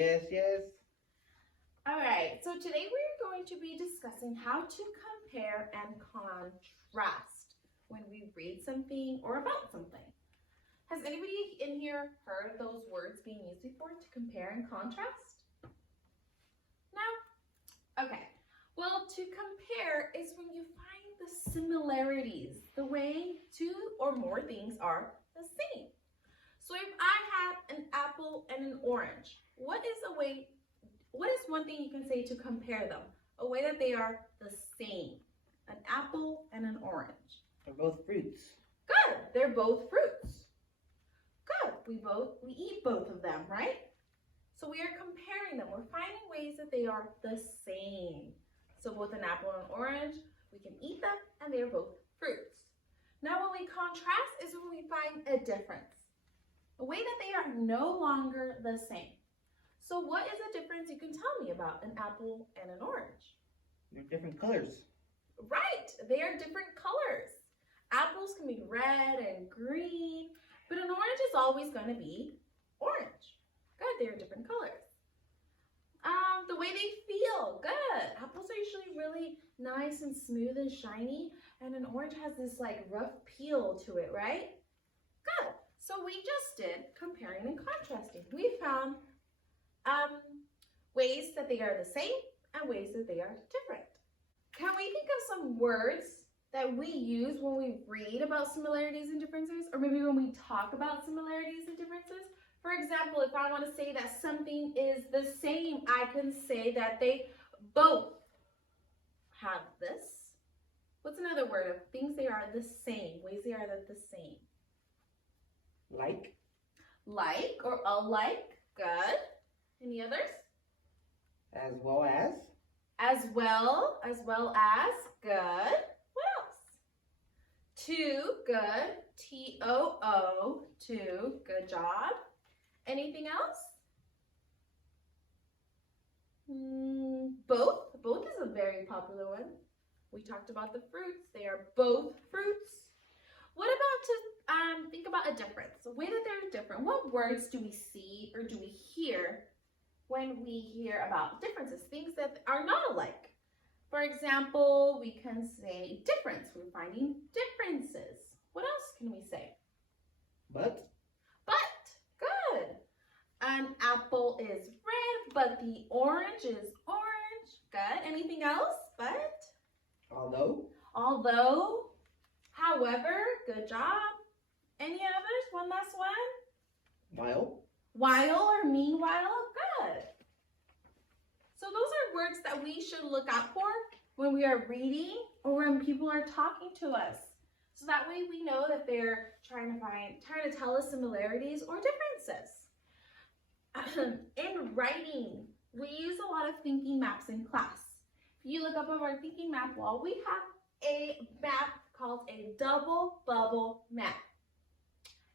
Yes, yes. All right, so today we're going to be discussing how to compare and contrast when we read something or about something. Has anybody in here heard of those words being used before, to compare and contrast? No? Okay. Well, to compare is when you find the similarities, the way two or more things are the same. So if I have an apple and an orange, what is one thing you can say to compare them? A way that they are the same. An apple and an orange. They're both fruits. Good. They're both fruits. Good. We eat both of them, right? So we are comparing them. We're finding ways that they are the same. So both an apple and an orange, we can eat them and they are both fruits. Now when we contrast is when we find a difference. A way that they are no longer the same. So what is the difference you can tell me about an apple and an orange? They're different colors. Right, they are different colors. Apples can be red and green, but an orange is always going to be orange. Good, they are different colors. The way they feel, good. Apples are usually really nice and smooth and shiny, and an orange has this like rough peel to it, right? Good. So we just did comparing and contrasting. We found ways that they are the same and ways that they are different. Can we think of some words that we use when we read about similarities and differences, or maybe when we talk about similarities and differences? For example, if I want to say that something is the same, I can say that they both have this. What's another word of things they are the same, ways they are the same? Like. Like or alike, good. Any others? As well as. As well as, good. What else? To, good. T-O-O, to, good job. Anything else? Both is a very popular one. We talked about the fruits. They are both fruits. What about to think about a difference? A way that they're different. What words do we see or do we hear when we hear about differences? Things that are not alike. For example, we can say difference. We're finding differences. What else can we say? But. Good. An apple is red, but the orange is orange. Good. Anything else? But. Although. However. Good job. Any others? One last one. While or meanwhile. Good. So those are words that we should look out for when we are reading or when people are talking to us. So that way we know that they're trying to tell us similarities or differences. In writing, we use a lot of thinking maps in class. If you look up on our thinking map wall, we have a map called a double bubble map.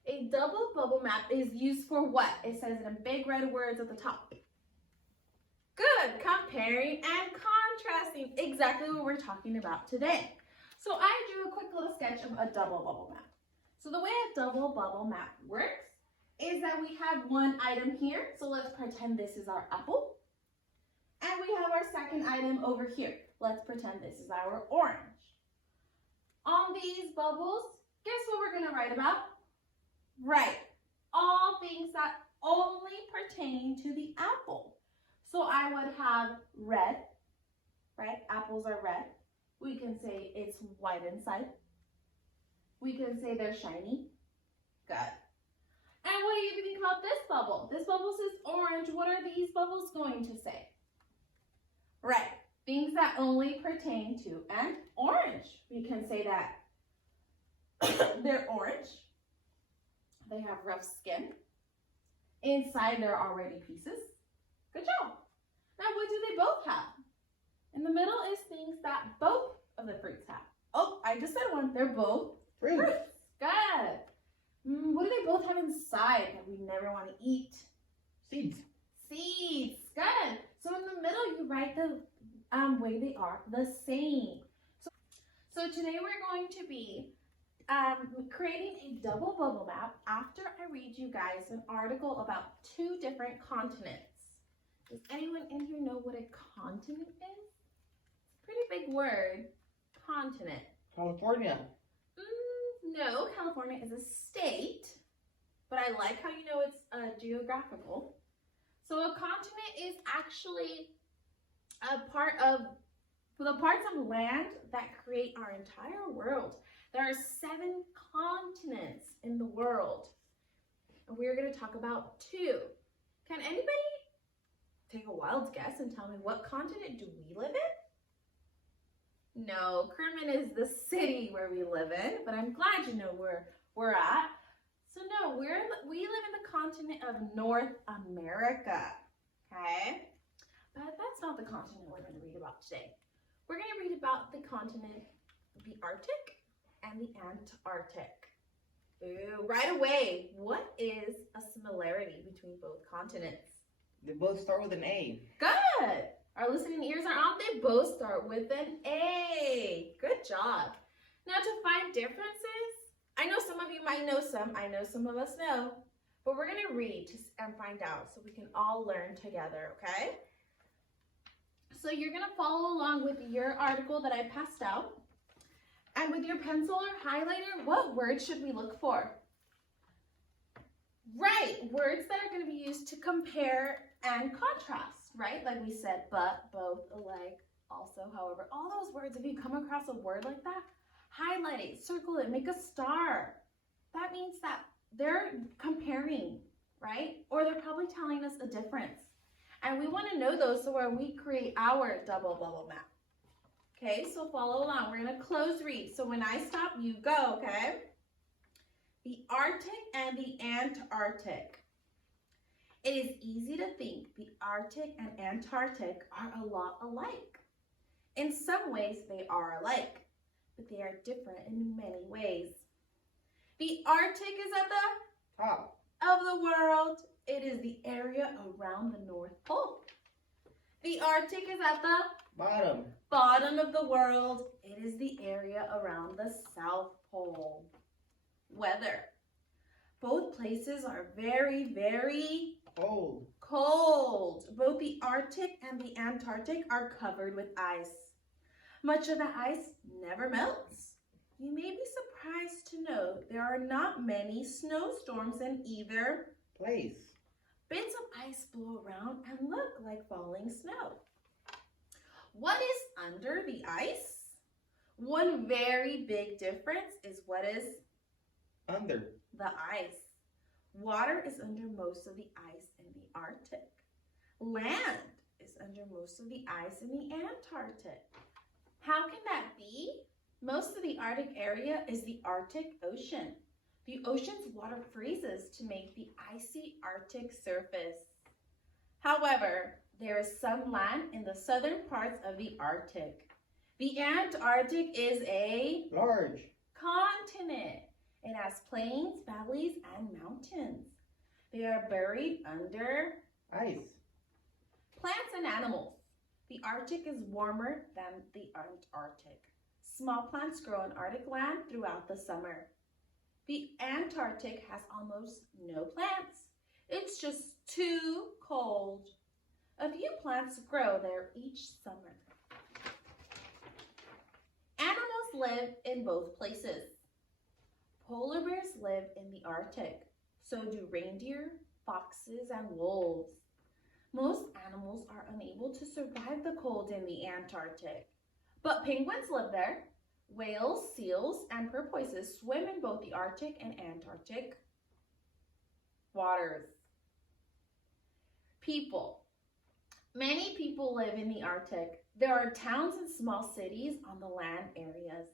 A double bubble map is used for what? It says it in big red words at the top. Good, comparing and contrasting, exactly what we're talking about today. So I drew a quick little sketch of a double bubble map. So the way a double bubble map works is that we have one item here. So let's pretend this is our apple. And we have our second item over here. Let's pretend this is our orange. On these bubbles, guess what we're going to write about? Right, all things that only pertain to the apple. So I would have red, right? Apples are red. We can say it's white inside. We can say they're shiny. Good. And what do you think about this bubble? This bubble says orange. What are these bubbles going to say? Right, things that only pertain to an orange. We can say that they're orange. They have rough skin. Inside there are already pieces. Good job. Now what do they both have? In the middle is things that both of the fruits have. Oh, I just said one. They're both fruits. Good. What do they both have inside that we never want to eat? Seeds. Seeds. Good. So in the middle you write the way they are the same. So today we're going to be creating a double bubble map after I read you guys an article about 2 different continents. Does anyone in here know what a continent is? Pretty big word. Continent. California. No, California is a state, but I like how you know it's geographical. So a continent is actually a part of the parts of land that create our entire world. There are 7 continents in the world, and we're going to talk about 2. Can anybody take a wild guess and tell me what continent do we live in? No, Kerman is the city where we live in, but I'm glad you know where we're at. So no, we live in the continent of North America, okay? But that's not the continent we're going to read about today. We're going to read about the continent, the Arctic and the Antarctic. Ooh, right away, what is a similarity between both continents? They both start with an A. Good. Our listening ears are on. They both start with an A. Good job. Now to find differences, I know some of you might know some. I know some of us know. But we're going to read and find out so we can all learn together, okay? So you're going to follow along with your article that I passed out. And with your pencil or highlighter, what words should we look for? Right, words that are going to be used to compare and contrast, right? Like we said, but, both, alike, also, however. All those words, if you come across a word like that, highlight it, circle it, make a star. That means that they're comparing, right? Or they're probably telling us a difference. And we want to know those so when we create our double bubble map. Okay, so follow along. We're going to close read. So when I stop, you go, okay? The Arctic and the Antarctic. It is easy to think the Arctic and Antarctic are a lot alike. In some ways, they are alike, but they are different in many ways. The Arctic is at the Top of the world. It is the area around the North Pole. The Arctic is at the bottom of the world. It is the area around the South Pole. Weather. Both places are very, very cold. Both the Arctic and the Antarctic are covered with ice. Much of the ice never melts. You may be surprised to know there are not many snowstorms in either place. Bits of ice blow around and look like falling snow. What is under the ice? One very big difference is what is under the ice. Water is under most of the ice in the Arctic. Land is under most of the ice in the Antarctic. How can that be? Most of the Arctic area is the Arctic Ocean. The ocean's water freezes to make the icy Arctic surface. However, there is some land in the southern parts of the Arctic. The Antarctic is a large continent. It has plains, valleys, and mountains. They are buried under ice. Plants and animals. The Arctic is warmer than the Antarctic. Small plants grow in Arctic land throughout the summer. The Antarctic has almost no plants. It's just too cold. A few plants grow there each summer. Animals live in both places. Polar bears live in the Arctic. So do reindeer, foxes, and wolves. Most animals are unable to survive the cold in the Antarctic. But penguins live there. Whales, seals, and porpoises swim in both the Arctic and Antarctic waters. People. Many people live in the Arctic. There are towns and small cities on the land areas.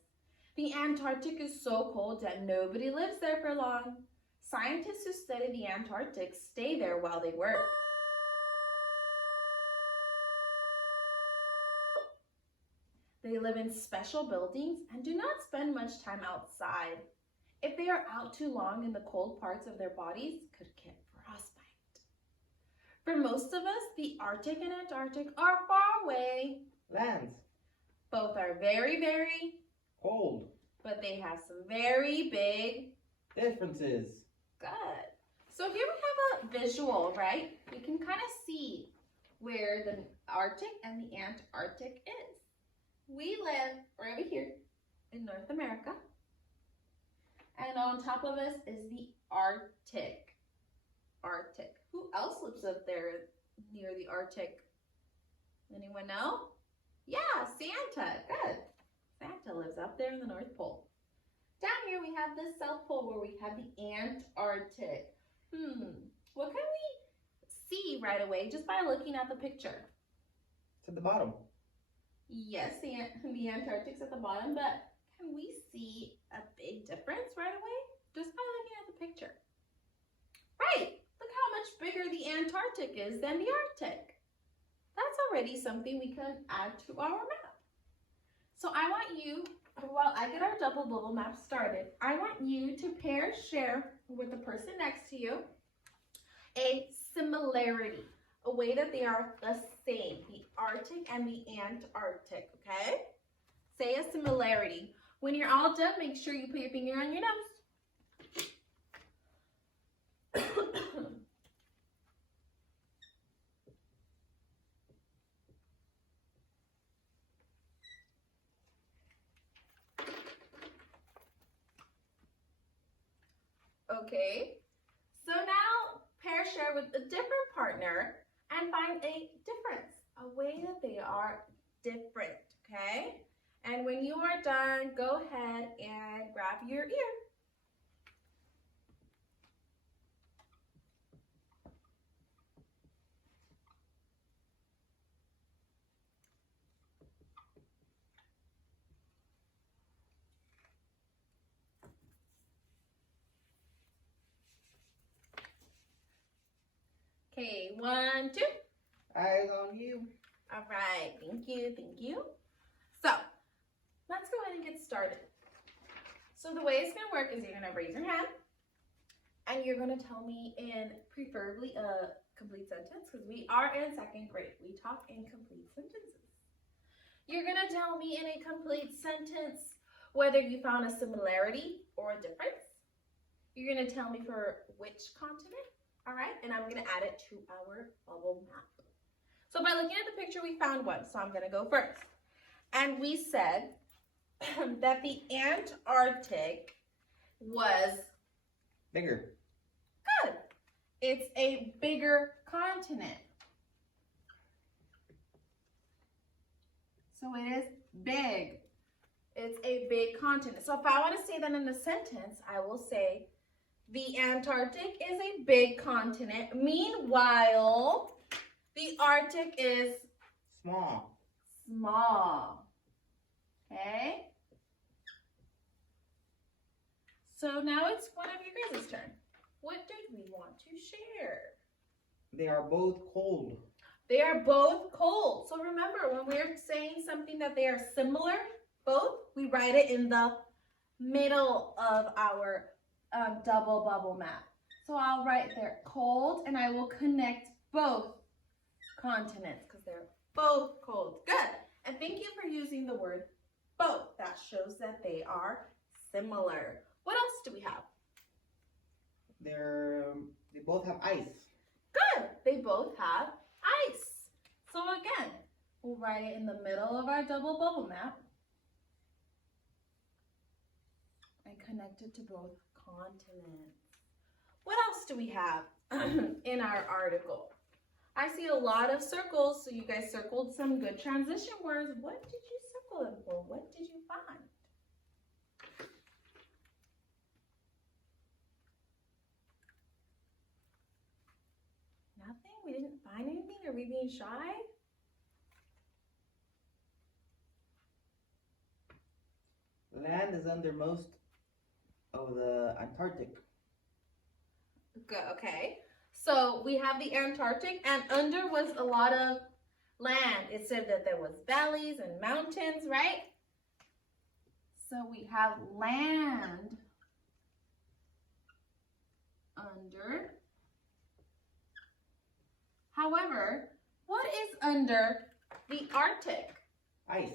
The Antarctic is so cold that nobody lives there for long. Scientists who study the Antarctic stay there while they work. They live in special buildings and do not spend much time outside. If they are out too long in the cold parts of their bodies, could get frostbite. For most of us, the Arctic and Antarctic are far away. Lands. Both are very, very cold. But they have some very big differences. Good. So here we have a visual, right? We can kind of see where the Arctic and the Antarctic is. We live right over here in North America. And on top of us is the Arctic. Arctic. Who else lives up there near the Arctic? Anyone know? Yeah, Santa. Good. Santa lives up there in the North Pole. Down here we have the South Pole where we have the Antarctic. What can we see right away just by looking at the picture? It's at the bottom. Yes, the Antarctic's at the bottom, but can we see a big difference right away just by looking at the picture? Right. Look how much bigger the Antarctic is than the Arctic. That's already something we can add to our map. So I want you, while I get our double bubble map started, I want you to share with the person next to you a similarity, a way that they are the same, the Arctic and the Antarctic, okay? Say a similarity. When you're all done, make sure you put your finger on your nose. Okay, so now pair share with a different partner and find a difference, a way that they are different, okay? And when you are done, go ahead and grab your ear. Okay, 1, 2. Eyes on you. All right, thank you, thank you. So, let's go ahead and get started. So the way it's gonna work is you're gonna raise your hand and you're gonna tell me in preferably a complete sentence because we are in 2nd grade. We talk in complete sentences. You're gonna tell me in a complete sentence whether you found a similarity or a difference. You're gonna tell me for which continent, all right? And I'm gonna add it to our bubble map. So by looking at the picture, we found one, so I'm gonna go first. And we said that the Antarctic was Bigger. good. It's a bigger continent. So it is big. It's a big continent. So if I want to say that in a sentence, I will say the Antarctic is a big continent. Meanwhile, the Arctic is Small. small. Okay? So now it's one of you guys' turn. What did we want to share? They are both cold. They are both cold. So remember, when we're saying something that they are similar, both, we write it in the middle of our double bubble map. So I'll write there cold, and I will connect both continents because they're both cold. Good. And thank you for using the word both. That shows that they are similar. What else do we have? They both have ice. Good. They both have ice. So again, we'll write it in the middle of our double bubble map and connect it to both continents. What else do we have in our article? I see a lot of circles, so you guys circled some good transition words. What did you circle them for? What did you find? Nothing? We didn't find anything? Are we being shy? Land is under most of the Antarctic. Good, okay. So we have the Antarctic, and under was a lot of land. It said that there was valleys and mountains, right? So we have land under. However, what is under the Arctic? Ice.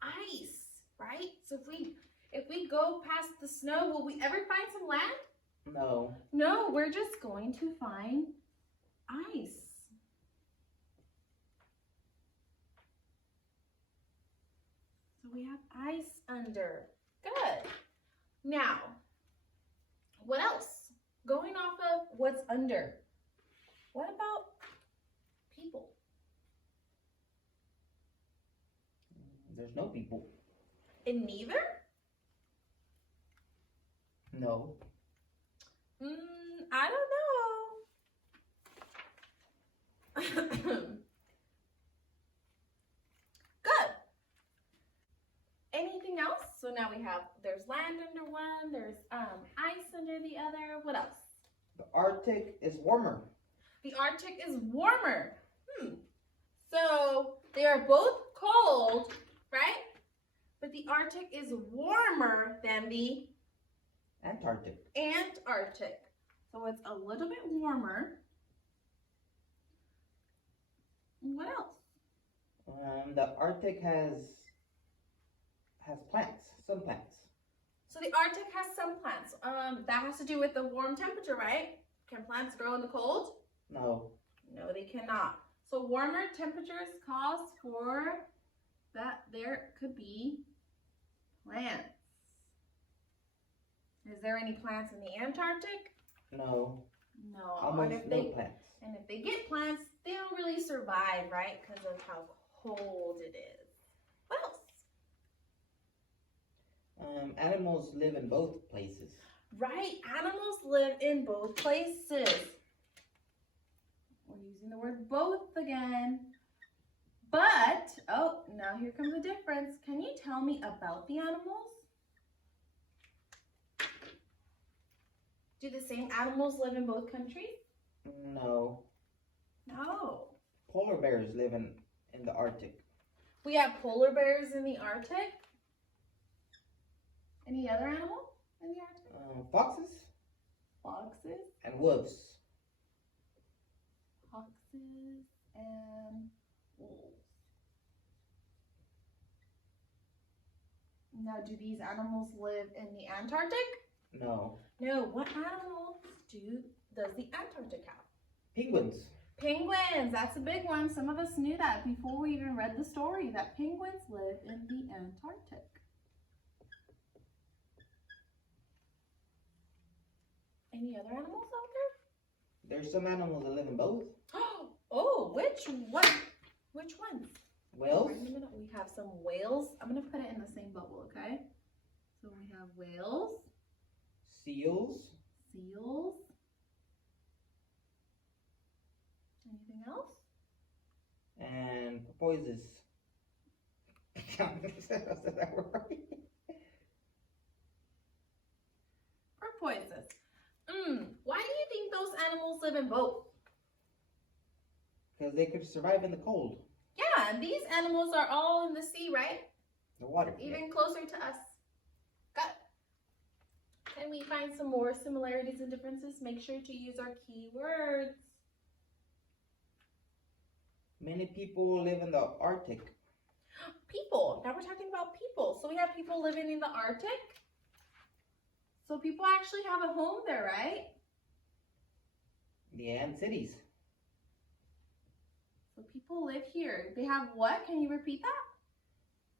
Ice, right? So if we go past the snow, will we ever find some land? No. No, we're just going to find ice. we have ice under. Good. Now, what else? Going off of what's under. What about people? There's no people. In neither? No. I don't know. Good. Anything else? So now we have, there's land under one, there's ice under the other. What else? The Arctic is warmer. The Arctic is warmer. So they are both cold, right? But the Arctic is warmer than the Antarctic. Antarctic. So it's a little bit warmer. What else? The Arctic has plants, some plants. So the Arctic has some plants. That has to do with the warm temperature, right? Can plants grow in the cold? No. No, they cannot. So warmer temperatures cause for that there could be plants. Is there any plants in the Antarctic? No. No. Almost no plants. And if they get plants, they don't really survive, right? Because of how cold it is. What else? Animals live in both places. Right, animals live in both places. We're using the word both again. But, oh, now here comes a difference. Can you tell me about the animals? Do the same animals live in both countries? No. No. Polar bears live in the Arctic. We have polar bears in the Arctic. Any other animal in the Arctic? Foxes Foxes. and wolves. Foxes and wolves. Now, do these animals live in the Antarctic? No. No. What animals does the Antarctic have? Penguins. Penguins. That's a big one. Some of us knew that before we even read the story, that penguins live in the Antarctic. Any other animals out there? There's some animals that live in both. Oh, which one? Which ones? Whales. Right in the middle. We have some whales. I'm going to put it in the same bubble, okay? So we have whales. Seals. Seals. Anything else? And porpoises. Said that word right. Porpoises. Why do you think those animals live in both? Because they could survive in the cold. Yeah, and these animals are all in the sea, right? The water. Even closer to us. Good. Can we find some more similarities and differences? Make sure to use our keywords. Many people live in the Arctic. People. Now we're talking about people. So we have people living in the Arctic. So people actually have a home there, right? Yeah, and cities. So people live here. They have what? Can you repeat that?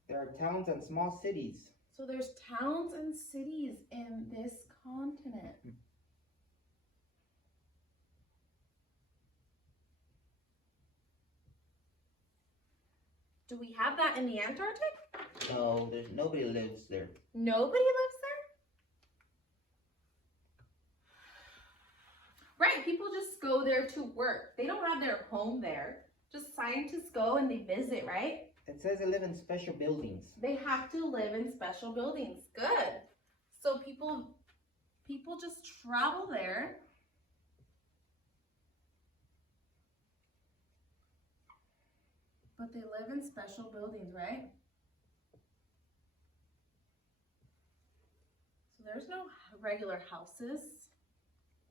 There are towns and small cities. So there's towns and cities in this continent. Do we have that in the Antarctic? No, there's nobody lives there. Nobody lives there? Right, people just go there to work. They don't have their home there. Just scientists go and they visit, right? It says they live in special buildings. They have to live in special buildings. Good. So people just travel there. But they live in special buildings, right? So there's no regular houses.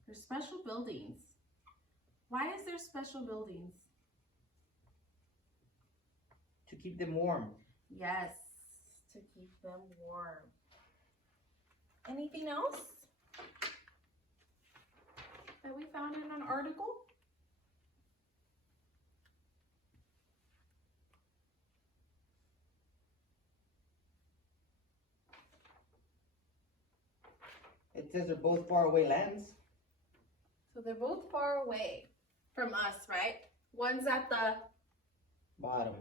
There's special buildings. Why is there special buildings? To keep them warm. Yes, to keep them warm. Anything else that we found in an article? It says they're both far away lands. So they're both far away from us, right? One's at the Bottom.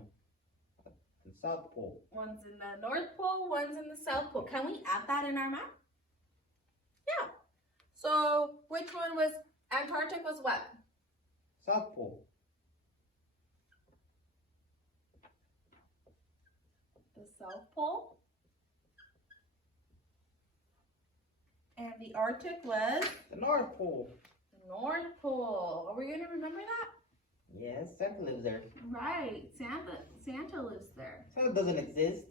The South Pole. One's in the North Pole, one's in the South Pole. Can we add that in our map? Yeah. So which one was, Antarctic was what? South Pole. The South Pole. And the Arctic was The North Pole. the North Pole. Are we going to remember that? Yes, Santa lives there. Right. Santa lives there. Santa doesn't exist.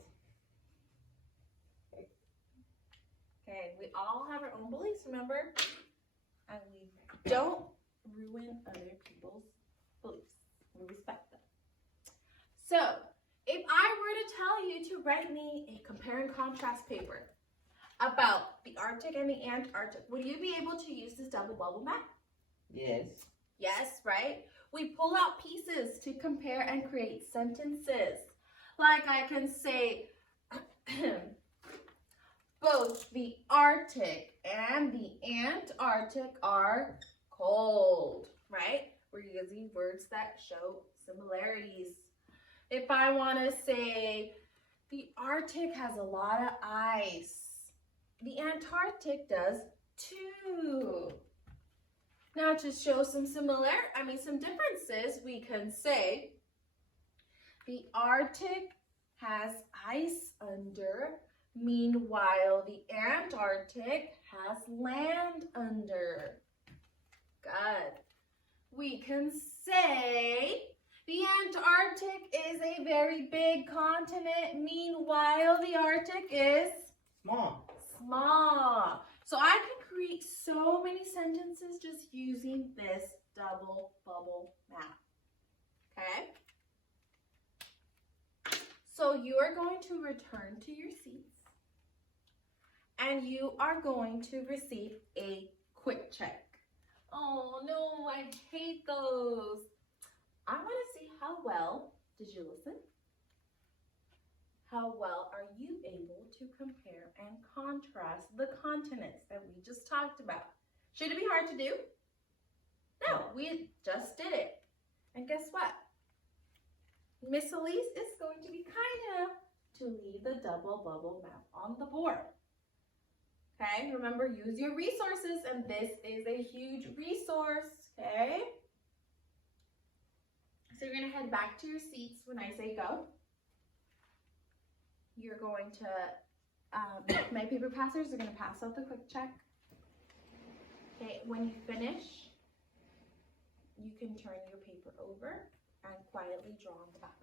Okay, we all have our own beliefs, remember? And we don't ruin other people's beliefs. We respect them. So, if I were to tell you to write me a compare and contrast paper about the Arctic and the Antarctic, would you be able to use this double bubble map? Yes. Yes, right? We pull out pieces to compare and create sentences. Like I can say, both the Arctic and the Antarctic are cold, right? We're using words that show similarities. If I want to say the Arctic has a lot of ice, the Antarctic does too. Now to show some some differences, we can say the Arctic has ice under, meanwhile the Antarctic has land under. Good. We can say the Antarctic is a very big continent, meanwhile the Arctic is Small. small. So I can create so many sentences just using this double bubble map. Okay? So you are going to return to your seats and you are going to receive a quick check. Oh no, I hate those. I want to see how well did you listen? How well are you able to compare and contrast the continents that we just talked about? Should it be hard to do? No, we just did it. And guess what? Miss Solis is going to be kind enough to leave the double bubble map on the board. Okay, remember, use your resources, and this is a huge resource, okay? So you're going to head back to your seats when I say go. You're going to, my paper passers are going to pass out the quick check. Okay, when you finish, you can turn your paper over and quietly draw on top.